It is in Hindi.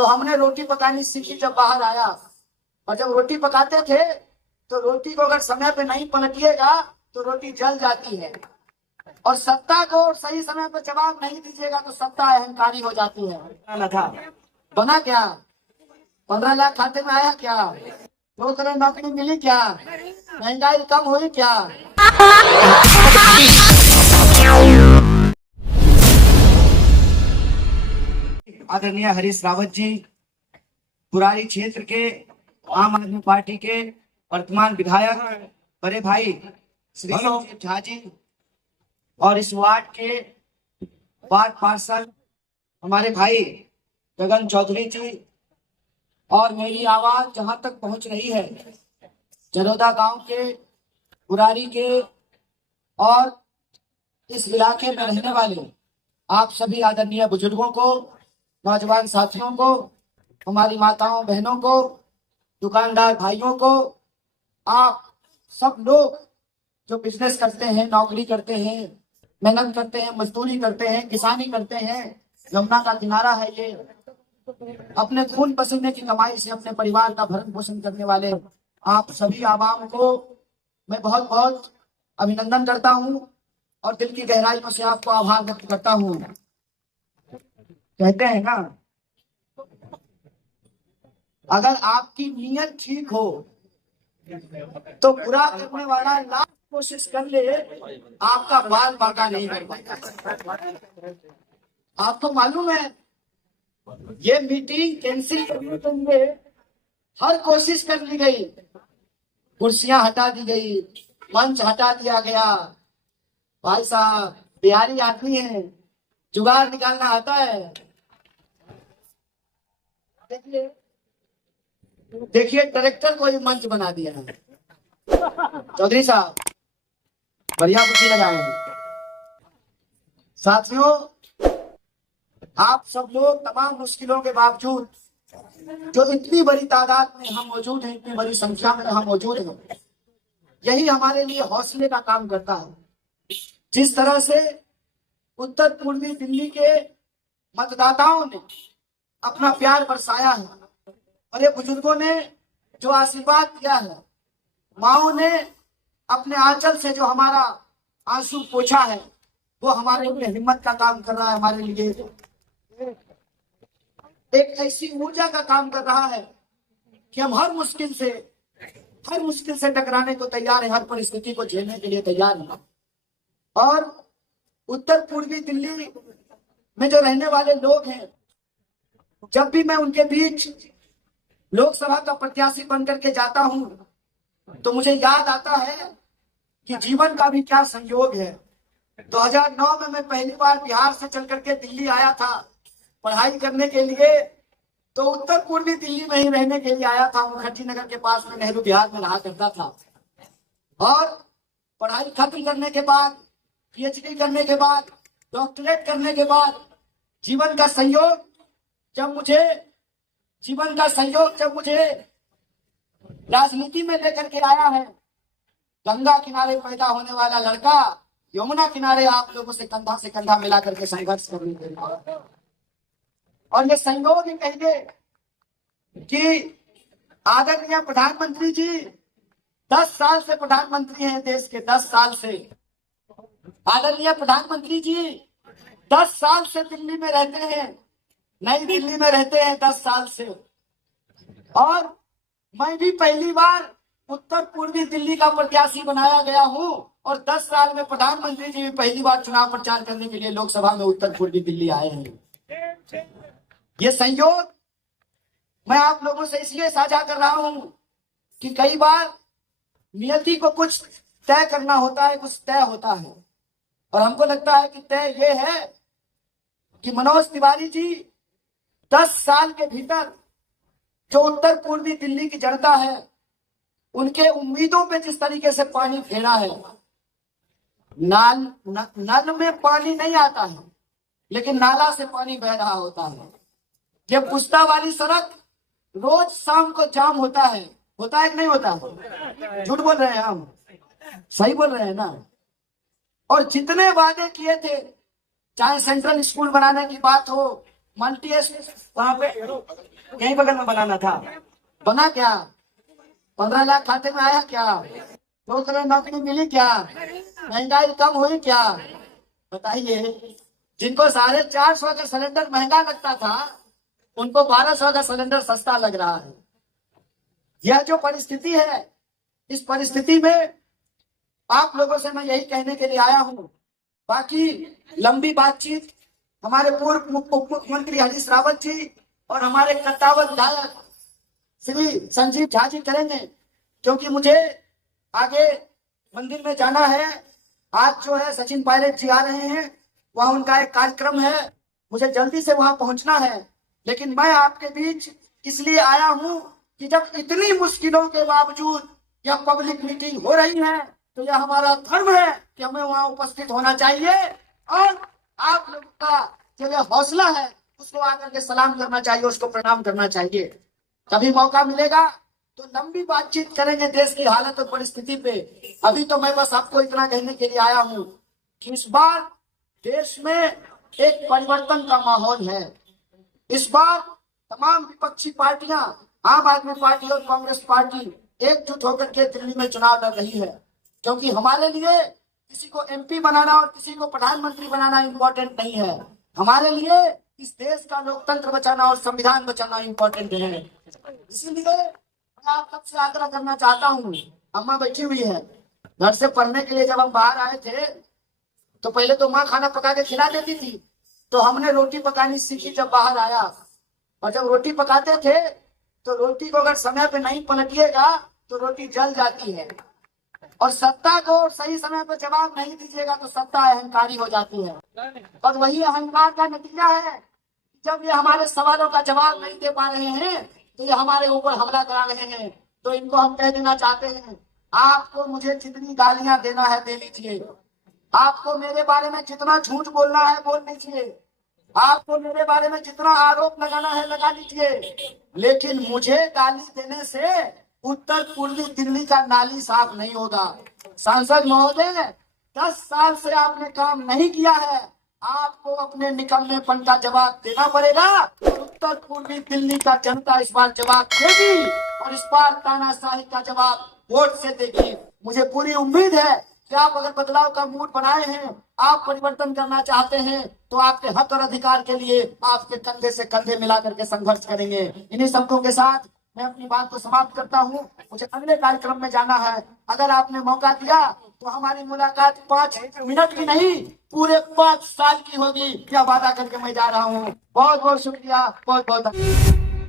तो हमने रोटी पकानी सीखी जब बाहर आया। और जब रोटी पकाते थे तो रोटी को अगर समय पे नहीं पलटिएगा तो रोटी जल जाती है। और सत्ता को सही समय पर जवाब नहीं दीजिएगा तो सत्ता अहंकारी हो जाती है। था बना क्या? 15 लाख खाते में आया क्या? 2 करोड़ नौकरी मिली क्या? महंगाई कम हुई क्या? आदरणीय हरीश रावत जी, पुरानी क्षेत्र के आम आदमी पार्टी के वर्तमान विधायक बड़े भाई श्री झा जी, और इस वार्ड के वार्ड पार्षद हमारे भाई गगन चौधरी जी, और मेरी आवाज जहां तक पहुंच रही है जरोदा गांव के, पुरारी के और इस इलाके में रहने वाले आप सभी आदरणीय बुजुर्गों को, नौजवान साथियों को, हमारी माताओं बहनों को, दुकानदार भाइयों को, आप सब लोग जो बिजनेस करते हैं, नौकरी करते हैं, मेहनत करते हैं, मजदूरी करते हैं, किसानी करते हैं, यमुना का किनारा है ये, अपने खून पसीने की कमाई से अपने परिवार का भरण पोषण करने वाले आप सभी आवाम को मैं बहुत बहुत अभिनंदन करता हूं और दिल की गहराइयों से आपको आभार व्यक्त करता हूं। कहते हैं ना, अगर आपकी नीयत ठीक हो तो बुरा करने वाला लाख कोशिश कर ले, आपका बाल बांका नहीं कर पाता। आपको मालूम है ये मीटिंग कैंसिल करने के लिए हर कोशिश कर ली गई, कुर्सियां हटा दी गई, मंच हटा दिया गया। भाई साहब बिहारी आदमी है, जुगाड़ निकालना आता है। देखिए डायरेक्टर को ही मंच बना दिया है। चौधरी साहब बढ़िया बुद्धि लगाए हैं। साथियों, आप सब लोग तमाम मुश्किलों के बावजूद जो इतनी बड़ी तादाद में हम मौजूद हैं, इतनी बड़ी संख्या में हम मौजूद हैं, यही हमारे लिए हौसले का काम करता है। जिस तरह से उत्तर पूर्वी दिल्ली के मतदाताओं ने अपना प्यार बरसाया है, और ये बुजुर्गों ने जो आशीर्वाद दिया है, माओ ने अपने आंचल से जो हमारा आंसू पोंछा है, वो हमारे लिए हिम्मत का काम कर रहा है, हमारे लिए एक ऐसी ऊर्जा का काम कर रहा है कि हम हर मुश्किल से टकराने को तैयार है, हर परिस्थिति को झेलने के लिए तैयार हैं। और उत्तर पूर्वी दिल्ली में जो रहने वाले लोग हैं, जब भी मैं उनके बीच लोकसभा का प्रत्याशी बनकर के जाता हूं तो मुझे याद आता है कि जीवन का भी क्या संयोग है। 2009 में मैं पहली बार बिहार से चल करके दिल्ली आया था पढ़ाई करने के लिए, तो उत्तर पूर्वी दिल्ली में ही रहने के लिए आया था। मुखर्जी नगर के पास में नेहरू बिहार में रहा करता था, और पढ़ाई खत्म करने के बाद, पीएचडी करने के बाद, डॉक्टरेट करने के बाद जीवन का संयोग जब मुझे राजनीति में लेकर के आया है, गंगा किनारे पैदा होने वाला लड़का यमुना किनारे आप लोगों से कंधा मिला करके संघर्ष करने के लिए। और ये संयोग ही कहिए कि आदरणीय प्रधानमंत्री जी 10 साल से प्रधानमंत्री हैं देश के, 10 साल से आदरणीय प्रधानमंत्री जी 10 साल से दिल्ली में रहते हैं, नई दिल्ली में रहते हैं 10 साल से। और मैं भी पहली बार उत्तर पूर्वी दिल्ली का प्रत्याशी बनाया गया हूं, और 10 साल में प्रधानमंत्री जी भी पहली बार चुनाव प्रचार करने के लिए लोकसभा में उत्तर पूर्वी दिल्ली आए हैं। ये संयोग मैं आप लोगों से इसलिए साझा कर रहा हूं कि कई बार नियति को कुछ तय करना होता है, कुछ तय होता है, और हमको लगता है कि तय ये है कि मनोज तिवारी जी 10 साल के भीतर जो उत्तर पूर्वी दिल्ली की जनता है, उनके उम्मीदों पे जिस तरीके से पानी फेरा है, नल में पानी नहीं आता है लेकिन नाला से पानी बह रहा होता है। ये पुस्ता वाली सड़क रोज शाम को जाम होता है कि नहीं होता? झूठ बोल रहे हैं हम, सही बोल रहे हैं ना? और जितने वादे किए थे, चाहे सेंट्रल स्कूल बनाने की बात हो, मल्टी वहां पे यहीं बगल में बनाना था। बना क्या? 15 लाख खाते में आया क्या? 2 करोड़ नौकरी मिली क्या? महंगाई कम हुई क्या? बताइए। जिनको 450 का सिलेंडर महंगा लगता था, उनको 1200 का सिलेंडर सस्ता लग रहा है। यह जो परिस्थिति है, इस परिस्थिति में आप लोगों से मैं यही कहने के लिए आया हूं। बाकी लंबी बातचीत हमारे पूर्व उप मुख्यमंत्री हरीश रावत जी और हमारे कट्टावत विधायक श्री संजीव झा जी करेंगे, क्योंकि मुझे आगे मंदिर में जाना है। आज जो है सचिन पायलट जी आ रहे हैं, वह उनका एक कार्यक्रम है, मुझे जल्दी से वहां पहुंचना है। लेकिन मैं आपके बीच इसलिए आया हूं कि जब इतनी मुश्किलों के बावजूद यह पब्लिक मीटिंग हो रही है, तो यह हमारा धर्म है कि हमें वहां उपस्थित होना चाहिए और आप लोगों का जो यह हौसला है उसको आकर के सलाम करना चाहिए, उसको प्रणाम करना चाहिए। कभी मौका मिलेगा तो लंबी बातचीत करेंगे देश की हालत और परिस्थिति पे। अभी तो मैं बस आपको इतना कहने के लिए आया हूं कि इस बार देश में एक परिवर्तन का माहौल है। इस बार तमाम विपक्षी पार्टियां, आम आदमी पार्टी और कांग्रेस पार्टी एकजुट होकर के दिल्ली में चुनाव लड़ रही है, क्योंकि हमारे लिए किसी को एमपी बनाना और किसी को प्रधानमंत्री बनाना इंपॉर्टेंट नहीं है। हमारे लिए इस देश का लोकतंत्र बचाना और संविधान बचाना इंपॉर्टेंट है। इसीलिए मैं आप सबसे आग्रह करना चाहता हूँ। अम्मा बैठी हुई है, घर से पढ़ने के लिए जब हम बाहर आए थे तो पहले तो माँ खाना पका के खिला देती थी, तो हमने रोटी पकानी सीखी जब बाहर आया। और जब रोटी पकाते थे तो रोटी को अगर समय पे नहीं पलटिएगा तो रोटी जल जाती है, और सत्ता को सही समय पर जवाब नहीं दीजिएगा तो सत्ता अहंकारी हो जाती है। और वही अहंकार का नतीजा है, जब ये हमारे सवालों का जवाब नहीं दे पा रहे हैं तो ये हमारे ऊपर हमला करा रहे हैं। तो इनको हम कह देना चाहते हैं, आपको मुझे जितनी गालियां देना है दे लीजिए, आपको मेरे बारे में जितना झूठ बोलना है बोल लीजिए, आपको मेरे बारे में जितना आरोप लगाना है लगा लीजिए, लेकिन मुझे गाली देने से उत्तर पूर्वी दिल्ली का नाली साफ नहीं होगा। सांसद महोदय, 10 साल से आपने काम नहीं किया है, आपको अपने निकलनेपन का जवाब देना पड़ेगा। उत्तर पूर्वी दिल्ली का जनता इस बार जवाब देगी और इस बार तानाशाही का जवाब वोट से देगी। मुझे पूरी उम्मीद है कि आप अगर बदलाव का मूड बनाए हैं, आप परिवर्तन करना चाहते हैं, तो आपके हक और अधिकार के लिए आपके कंधे से कंधे मिला करके संघर्ष करेंगे। इन्हीं शब्दों के साथ मैं अपनी बात को समाप्त करता हूँ। मुझे अगले कार्यक्रम में जाना है। अगर आपने मौका दिया तो हमारी मुलाकात 5 मिनट की नहीं, पूरे 5 साल की होगी, यह वादा करके मैं जा रहा हूँ। बहुत बहुत शुक्रिया, बहुत बहुत